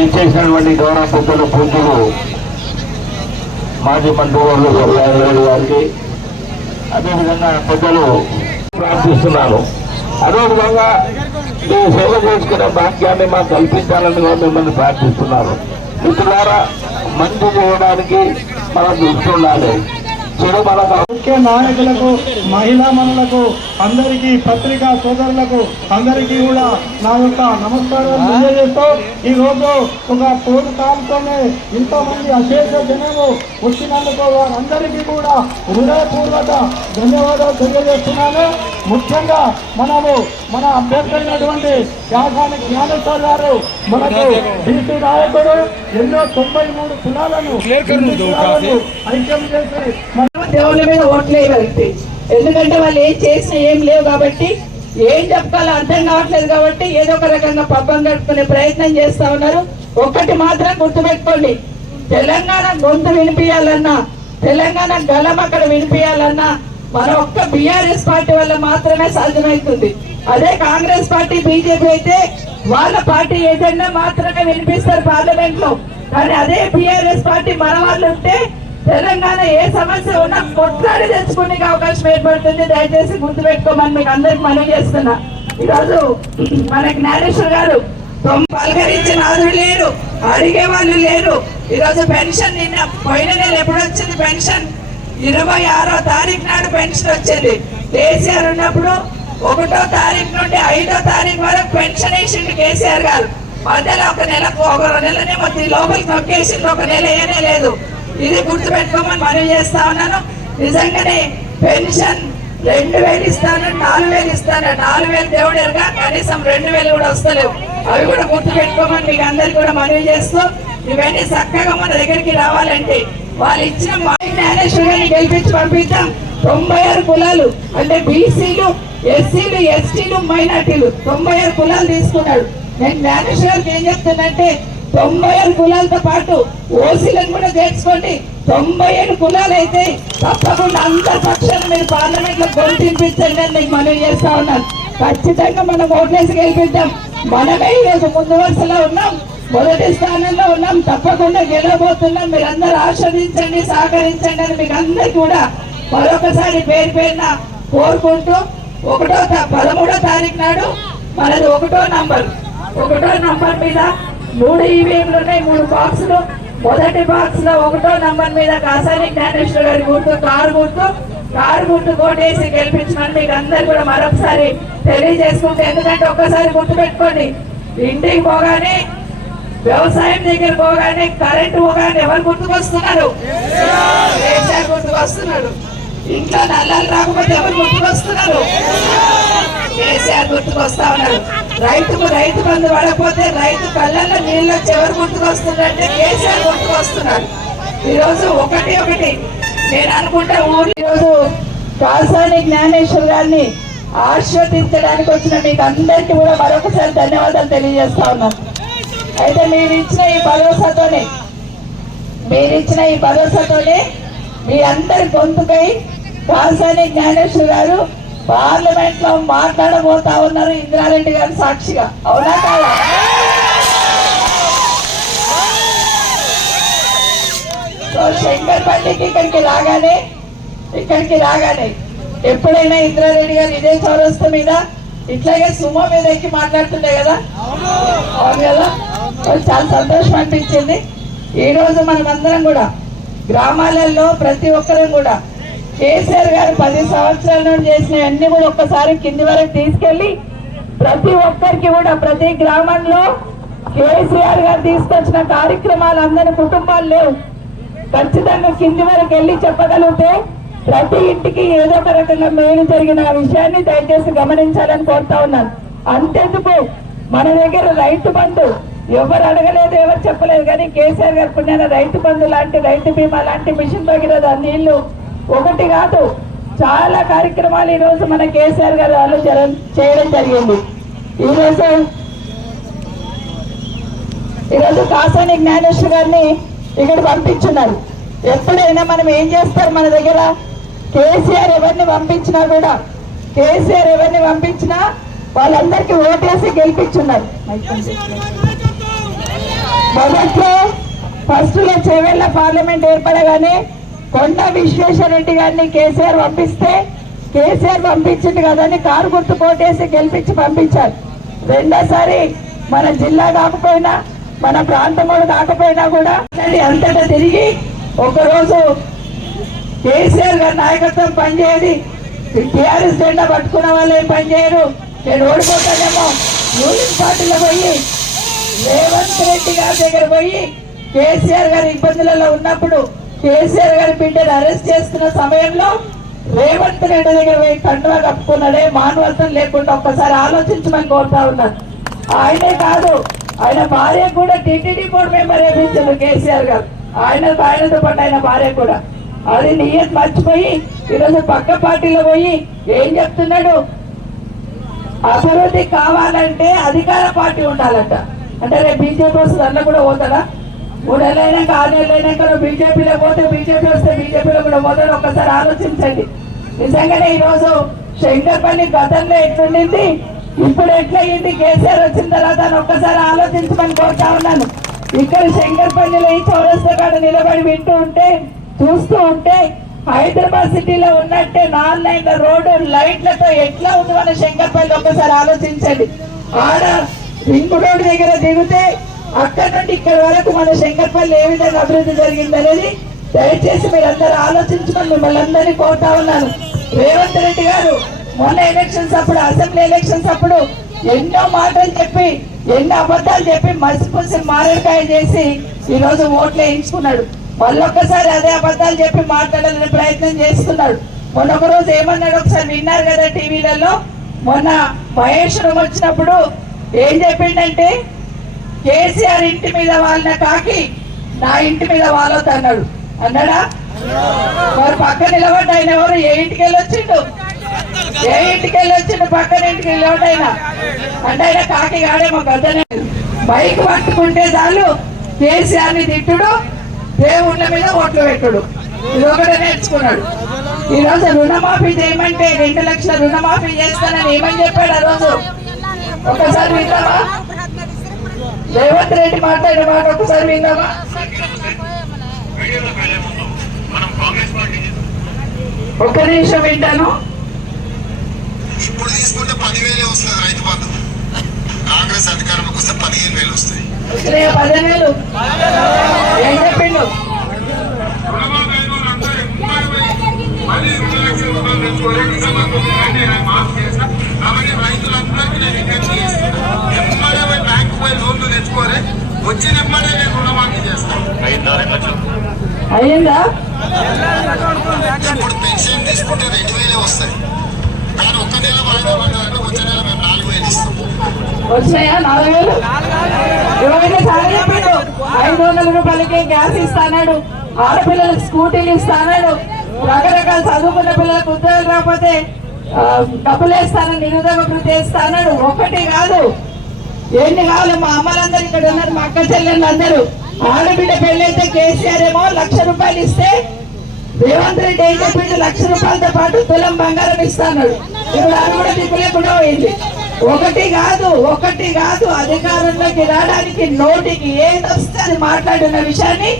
విచ్చేసినటువంటి గౌరవ పెద్దలు పూజలు మాజీ మంత్రివర్యులు సత్యనారాయణ గారికి అదేవిధంగా పెద్దలు ప్రార్థిస్తున్నాను. అదేవిధంగా ఈ సేవ చేసుకునే భాగ్యాన్ని మాకు కల్పించాలని మిమ్మల్ని ప్రార్థిస్తున్నారు. మిత్రులారా, మంచి చేయడానికి మనం దృష్టి ఉండాలి. ముఖ్య నాయకులకు, మహిళా మనులకు, అందరికీ పత్రికా సోదరులకు అందరికీ కూడా నా యొక్క నమస్కారం తెలియజేస్తూ ఈరోజు ఒక ఫోన్ కాల్తోనే ఇంతమంది అశేష జనము వచ్చినందుకు వారందరికీ కూడా హృదయపూర్వక ధన్యవాదాలు తెలియజేస్తున్నాను. ముఖ్యంగా మన అభ్యర్థి అయినటువంటి యాగాని జ్ఞానేశ్వర్ గారు మనకు బీసీ నాయకుడు ఎన్నో 93 కులాలను ఐక్యం చేసి దేవుళ్ళ మీద ఓట్లేయగలిగితే, ఎందుకంటే వాళ్ళు ఏం చేసినా ఏం లేవు కాబట్టి, ఏం చెప్పాలో అర్థం కావట్లేదు కాబట్టి ఏదో ఒక రకంగా పబ్బం గడుపుకునే ప్రయత్నం చేస్తా ఉన్నారు. ఒక్కటి మాత్రం గుర్తుపెట్టుకోండి, తెలంగాణ గొంతు వినిపించాలన్నా, తెలంగాణ గలం అక్కడ వినిపించాలన్నా మన ఒక్క బీఆర్ఎస్ పార్టీ వల్ల మాత్రమే సాధ్యమవుతుంది. అదే కాంగ్రెస్ పార్టీ, బీజేపీ అయితే వాళ్ళ పార్టీ ఏజెండా మాత్రమే వినిపిస్తారు పార్లమెంట్ లో. కానీ అదే బీఆర్ఎస్ పార్టీ మన వాళ్ళు ఉంటే తెలంగాణ ఏ సమస్య ఉన్నా కొట్లాడి తెచ్చుకునే అవకాశం ఏర్పడుతుంది. దయచేసి గుర్తుపెట్టుకోమని మీకు అందరికి మనవి చేస్తున్నా. ఈరోజు మన జ్ఞానేశ్వర్ గారు పలకరించిన నాదుడు లేరు, అడిగే వాళ్ళు లేరు. ఈరోజు పెన్షన్ పోయిన నెల ఎప్పుడు వచ్చింది? పెన్షన్ 26వ తారీఖు నాడు పెన్షన్ వచ్చేది. కేసీఆర్ ఉన్నప్పుడు 1వ తారీఖు నుండి 5వ తారీఖు వరకు పెన్షన్ వేసిండు కేసీఆర్ గారు. మధ్యలో ఒక నెలనే మొత్తం లోపలికి నొక్కేసింది, ఒక నెల ఏనే లేదు. ఇది గుర్తుపెట్టుకోమని మనవి చేస్తా ఉన్నాను. నిజంగానే పెన్షన్ 2000 ఇస్తాను, 4000 ఇస్తాను. 4000 దేవుడు ఎరుగా, కనీసం 2000 కూడా వస్తలేవు. అవి కూడా గుర్తుపెట్టుకోమని మీకు అందరికి కూడా మనవి చేస్తూ, ఇవన్నీ చక్కగా మన దగ్గరికి రావాలంటే వాళ్ళు ఇచ్చిన జ్ఞానేశ్వర్ గారిని గెలిపించి పంపిద్దాం. 96 కులాలు అంటే బీసీలు, ఎస్సీలు, ఎస్టీలు, మైనార్టీలు 96 కులాలు తీసుకున్నాడు. నేను జ్ఞానేశ్వర్ గారికి ఏం చెప్తున్నంటే 96 కులాలతో పాటు ఓసీలను కూడా చేర్చుకోండి. 97 కులాలు అయితే తప్పకుండా అందరి పక్షాన్ని మీరు పార్లమెంట్ లో గొంతింపించండి అని మీకు మనవి చేస్తా ఉన్నాను. ఖచ్చితంగా మనం ఓట్లేసి గెలిపిద్దాం. మనమే ఈరోజు ముందు వరుసలో ఉన్నాం, మొదటి స్థానంలో ఉన్నాం, తప్పకుండా గెలవబోతున్నాం. మీరు అందరూ ఆస్వాదించండి, సహకరించండి అని మీకు అందరికి కూడా మరొకసారి పేరు పేరున కోరుకుంటూ 13వ తారీఖు నాడు మనది 1వ నంబర్ మీద 3 ఈవీఎంలు ఉన్నాయి, 3 బాక్సులు. మొదటి బాక్స్ లో 1వ నంబర్ మీద కాసాని జ్ఞానేశ్వర్ గారి గుర్తు కారు గుర్తు కోటేసి గెలిపించమని మీకు అందరు కూడా మరొకసారి తెలియజేసుకుంటే, ఎందుకంటే ఒక్కసారి గుర్తుపెట్టుకోండి, ఇంటికి పోగానే, వ్యవసాయం దగ్గర పోగానే, కరెంటు పోగానే ఎవరు గుర్తుకొస్తున్నారు? కేసీఆర్ గుర్తుకొస్తున్నాడు. ఇంట్లో నల్లాలు రాకపోతే ఎవరు గుర్తుకొస్తున్నారు? కేసీఆర్ గుర్తుకొస్తా ఉన్నారు. రైతు బంధు పడకపోతే రైతు కళ్ళల్లో నీళ్ళు వచ్చి ఎవరు గుర్తుకొస్తున్నారంటే కేసీఆర్ గుర్తుకొస్తున్నాడు. ఈరోజు ఒకటి నేను అనుకుంటా ఈరోజు కాసాని జ్ఞానేశ్వర్ గారిని ఆశీర్వదించడానికి వచ్చిన మీకు అందరికీ కూడా మరొకసారి ధన్యవాదాలు తెలియజేస్తా ఉన్నాను. అయితే మీరు ఇచ్చిన ఈ భరోసాతోనే మీ అందరి గొంతుకై కాసాని జ్ఞానేశ్వర్ గారు పార్లమెంట్ లో మాట్లాడబోతా ఉన్నారు, ఇంద్రారెడ్డి గారు సాక్షిగా. అవునా కాదా? సో శంకర్పల్లికి ఇక్కడికి రాగానే ఎప్పుడైనా ఇంద్రారెడ్డి గారు ఇదే చౌరస్తా మీద ఇట్లాగే సుమో మీద ఎక్కి మాట్లాడుతుండే కదా, అవును కదా? చాలా సంతోషం అనిపించింది. ఈ రోజు మనమందరం కూడా గ్రామాలలో ప్రతి ఒక్కరం కూడా కేసీఆర్ గారు 10 సంవత్సరాల నుండి చేసిన అన్ని కూడా ఒక్కసారి కింది వరకు తీసుకెళ్లి ప్రతి ఒక్కరికి కూడా ప్రతి గ్రామంలో కేసీఆర్ గారు తీసుకొచ్చిన కార్యక్రమాలు అందరి కుటుంబాలు లేవు, ఖచ్చితంగా కింది వరకు వెళ్ళి చెప్పగలిగితే ప్రతి ఇంటికి ఏదో ఒక రకంగా మేలు జరిగిన విషయాన్ని దయచేసి గమనించాలని కోరుతా ఉన్నాను. అంతేందుకు మన దగ్గర రైతు బంధు ఎవరు అడగలేదు, ఎవరు చెప్పలేదు, కానీ కేసీఆర్ గారు పుణ్యాన రైతు బంధు లాంటి, రైతు బీమా లాంటి, మిషన్ భగీరథ నీళ్లు ఒకటి కాదు చాలా కార్యక్రమాలు ఈరోజు మన కేసీఆర్ గారు చేయడం జరిగింది. ఈరోజు కాసాని జ్ఞానేశ్వర్ గారిని ఇక్కడ పంపించున్నారు. ఎప్పుడైనా మనం ఏం చేస్తారు, మన దగ్గర కేసీఆర్ ఎవరిని పంపించినా వాళ్ళందరికీ ఓటేసి గెలిపించున్నారు. మొదట్లో ఫస్ట్లో చేవెళ్ళ పార్లమెంట్ ఏర్పడగానే కొండ విశ్వేశ్వరరెడ్డి గారిని కేసీఆర్ పంపిస్తే కేసీఆర్ పంపించింది కదని కారు గుర్తు కోటేసి గెలిపించి పంపించారు. రెండోసారి మన జిల్లా కాకపోయినా మన ప్రాంతం కాకపోయినా కూడా అంతటా తిరిగి ఒకరోజు కేసీఆర్ గారి నాయకత్వం పనిచేయదు, టీఆర్ఎస్ జెండా పట్టుకున్న వాళ్ళు ఏం పనిచేయరు, నేను ఓడిపోతానేమో రూలింగ్ పార్టీలో పోయి రేవంత్ రెడ్డి గారి దగ్గర పోయి కేసీఆర్ గారి ఇబ్బందులలో ఉన్నప్పుడు కేసీఆర్ గారి బిడ్డను అరెస్ట్ చేస్తున్న సమయంలో రేవంత్ రెడ్డి దగ్గర పోయి కండువా కప్పుకున్నాడే మానవత్వం లేకుండా ఒక్కసారి ఆలోచించమని కోరుతా ఉన్నాను. ఆయనే కాదు, ఆయన భార్య కూడా టీటీడీ బోర్డు మెంబర్ వేయించారు కేసీఆర్ గారు, ఆయనతో పాటు ఆయన భార్య కూడా. అది నియత్ మర్చిపోయి ఈరోజు పక్క పార్టీలో పోయి ఏం చెప్తున్నాడు, అభివృద్ధి కావాలంటే అధికార పార్టీ ఉండాలంట. అంటే రేపు బీజేపీ వస్తుంది అన్న కూడా పోతాడా? 3 నెలలైనాక 6 నెలలైనాక బీజేపీలో పోతే బీజేపీ వస్తే బీజేపీలో కూడా పోతాడు. ఒక్కసారి ఆలోచించండి. నిజంగానే ఈరోజు శంకర్పల్లి గతంలో ఎట్లుండింది, ఇప్పుడు ఎట్లయింది, కేసీఆర్ వచ్చిన తర్వాత ఒక్కసారి ఆలోచించమని కోరుతా ఉన్నాను. ఇక్కడ శంకర్పల్లిలో ఈ చౌరస్తా కాడ నిలబడి వింటూ ఉంటే చూస్తూ ఉంటే హైదరాబాద్ సిటీలో ఉన్నట్టే 4 లైన్ల రోడ్డు లైట్లతో ఎట్లా ఉంది మన శంకర్పల్లి ఒక్కసారి ఆలోచించండి. ఆడ రింగ్ రోడ్డు దగ్గర దిగితే అక్కడ నుండి ఇక్కడ వరకు మన శంకర్పల్లి ఏ విధంగా అభివృద్ధి జరిగింది అనేది దయచేసి మీరందరూ ఆలోచించుకొని మిమ్మల్ని అందరినీ కోరుతా ఉన్నాను. రేవంత్ రెడ్డి గారు మొన్న ఎలక్షన్స్ అప్పుడు, అసెంబ్లీ ఎలక్షన్స్ అప్పుడు ఎన్నో మాటలు చెప్పి ఎన్నో అబద్ధాలు చెప్పి మసిపూసి మారేడుకాయ చేసి ఈరోజు ఓట్లు వేయించుకున్నాడు. మళ్ళొక్కసారి అదే అబద్ధాలు చెప్పి మాట్లాడాలని ప్రయత్నం చేస్తున్నాడు. మొన్న ఒక రోజు ఏమన్నాడు ఒకసారి విన్నారు కదా టీవీలలో, మొన్న మహేష్ వచ్చినప్పుడు ఏం చెప్పిండంటే కేసీఆర్ ఇంటి మీద వాళ్ళ కాకి నా ఇంటి మీద వాళ్ళొద్దు అన్నాడు. అన్నాడా? మరి పక్క నిలబడ్డ ఆయన ఎవరు? ఏ ఇంటికి వెళ్ళి వచ్చిండు? ఏ ఇంటికి వెళ్ళి వచ్చిండు? పక్కన ఇంటికి నిలబడ్డాయన అంటే ఆయన కాకి కాడేమో గద్దనే. బైక్ పట్టుకుంటే చాలు కేసీఆర్ ని తిట్టుడు, దేవుళ్ళ మీద ఓట్లు పెట్టుడు, ఇది ఒకటే నేర్చుకున్నాడు. ఈ రోజు రుణమాఫీ చేయమంటే 2 లక్షల రుణమాఫీ చేస్తానని ఏమని చెప్పాడు ఆ రోజు? ఒకసారి విందామా? రేవంత్ రెడ్డి మాట్లాడే మాట ఒకసారి విందామా? ఒక్క నిమిషం వింటాను. ఇప్పుడు తీసుకుంటే 10,000 వస్తుంది రైతు బంధు. కాంగ్రెస్ అధికారంలోకి వస్తే 15,000 వస్తాయి. 10,000 ఏం చెప్పిండు? వచ్చిన నేను రుణమాఫీ చేస్తాను. అయ్యిందా? ఇప్పుడు పెన్షన్ తీసుకుంటే 2,000 వస్తాయి, కానీ ఒక్క నెల వాయిదా పడ్డారంటే వచ్చే నెల మేము 4,000 ఇస్తాం. వచ్చినాయా 4,000? ఎవరైనా చాలా చెప్పిండు 500 రూపాయలకి గ్యాస్ ఇస్తాడు, ఆడపిల్లలకు స్కూటీలు ఇస్తాడు, రకరకాల చదువుకున్న పిల్లలకు ఉద్యోగాలు రాకపోతే డబ్బులు వేస్తానని నిరుద్యోగ వృత్తి వేస్తాడు. ఒకటి కాదు, ఎన్ని కావాలి? మా అమ్మలందరూ ఇక్కడ ఉన్నారు, మా అక్క చెల్లెళ్ళు అందరూ. ఆడబిడ్డ పెళ్ళైతే కేసీఆర్ ఏమో 1,00,000 రూపాయలు ఇస్తే రేవంత్ రెడ్డి ఏం చెప్పిండు? 1,00,000 రూపాయలతో పాటు తులం బంగారం ఇస్తాడు. ఇప్పుడు అది కూడా దిక్కు లేకుండా పోయింది. ఒకటి కాదు అధికారంలోకి రావడానికి నోటికి ఏది వస్తే అది మాట్లాడిన విషయాన్ని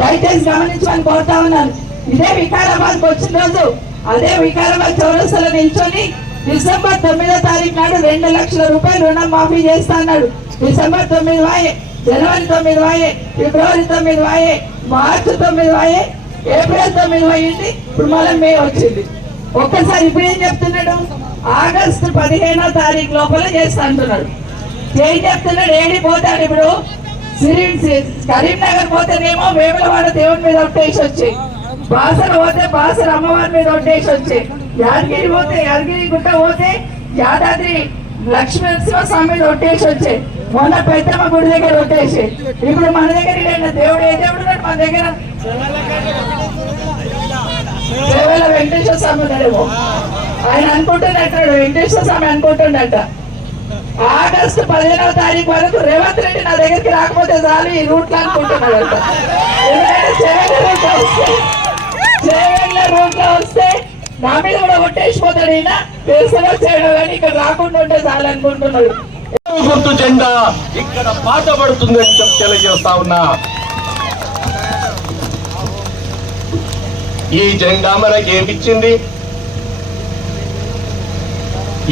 దయచేసి గమనించమని కోరుతా ఉన్నాను. ఇదే వికారాబాద్కి వచ్చిన రోజు అదే వికారాబాద్ చౌరస్తాలో నిల్చొని డిసెంబర్ 9వ తారీఖు నాడు 2 లక్షల రూపాయలు రుణం మాఫీ చేస్తాడు. డిసెంబర్ 9 వాయే, జనవరి 9 వాయే, ఫిబ్రవరి 9 వాయే, మార్చి 9 వాయే, ఏప్రిల్ 9 అయ్యింది, ఇప్పుడు మళ్ళీ మే వచ్చింది. ఒక్కసారి ఇప్పుడు ఏం చెప్తున్నాడు? ఆగస్టు 15వ తారీఖు లోపల చేస్తా అంటున్నాడు. ఏం చెప్తున్నాడు? ఏడి పోతాడు ఇప్పుడు? కరీంనగర్ పోతేనేమో వేములవాడ దేవుని మీద ఒట్టేసి వచ్చాయి, బాసర పోతే బాసర అమ్మవారి మీద ఒట్టేసి వచ్చాయి, యాదగిరి పోతే యాదగిరి గుట్ట పోతే యాదాద్రి లక్ష్మీనరసింహస్వామి మీద ఒట్టేసి వచ్చాయి, మొన్న పెద్దమ్మ గుడి దగ్గర ఒట్టేసి. ఇప్పుడు మన దగ్గర దేవుడు ఏ దేవుడు మన దగ్గర? కేవలం వెంకటేశ్వర స్వామి ఉన్నాడేమో. ఆయన అనుకుంటున్నట్టు వెంకటేశ్వర స్వామి అనుకుంటున్నట్ట. ఆగస్టు 15వ తారీఖు వరకు రేవంత్ రెడ్డి నా దగ్గరికి రాకపోతే చాలు ఈ రూట్లో అనుకుంటున్నాడంట. ఎందుకంటే చేవెళ్ళ రూట్లో వస్తే నా మీద కూడా కొట్టేసిపోతాడు. ఈయన తెలుసులో చేయడం కానీ ఇక్కడ రాకుండా ఉంటే చాలు అనుకుంటున్నాడు. గుర్తు జెండా ఇక్కడ పాతబడుతుందని చెప్పి తెలియజేస్తా ఉన్నా. ఈ జెండా మనకేమిచ్చింది?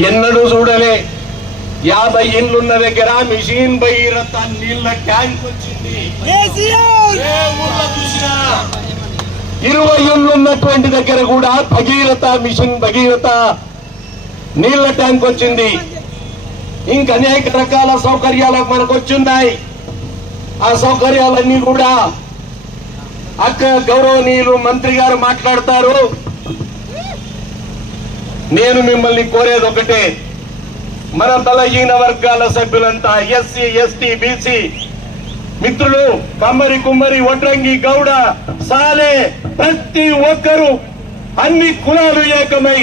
ఎన్నడూ చూడలే. 50 ఇండ్లున్న దగ్గర మిషన్ భగీరథ నీళ్ల ట్యాంక్ వచ్చింది. ఏ ఊర్లో చూసినా 20 ఇండ్లు ఉన్నటువంటి దగ్గర కూడా భగీరథ నీళ్ల ట్యాంక్ వచ్చింది. ఇంకా అనేక రకాల సౌకర్యాలు మనకు వచ్చున్నాయి. ఆ సౌకర్యాలన్నీ కూడా అక్క గౌరవనీయులు మంత్రి గారు మాట్లాడతారు. నేను మిమ్మల్ని కోరేది ఒకటే, మన బలహీన వర్గాల సభ్యులంతా ఎస్సీ ఎస్టీ బీసీ మిత్రులు, కమ్మరి కుమ్మరి వడ్రంగి గౌడ సాలే ప్రతి ఒక్కరూ అన్ని కులాలు ఏకమై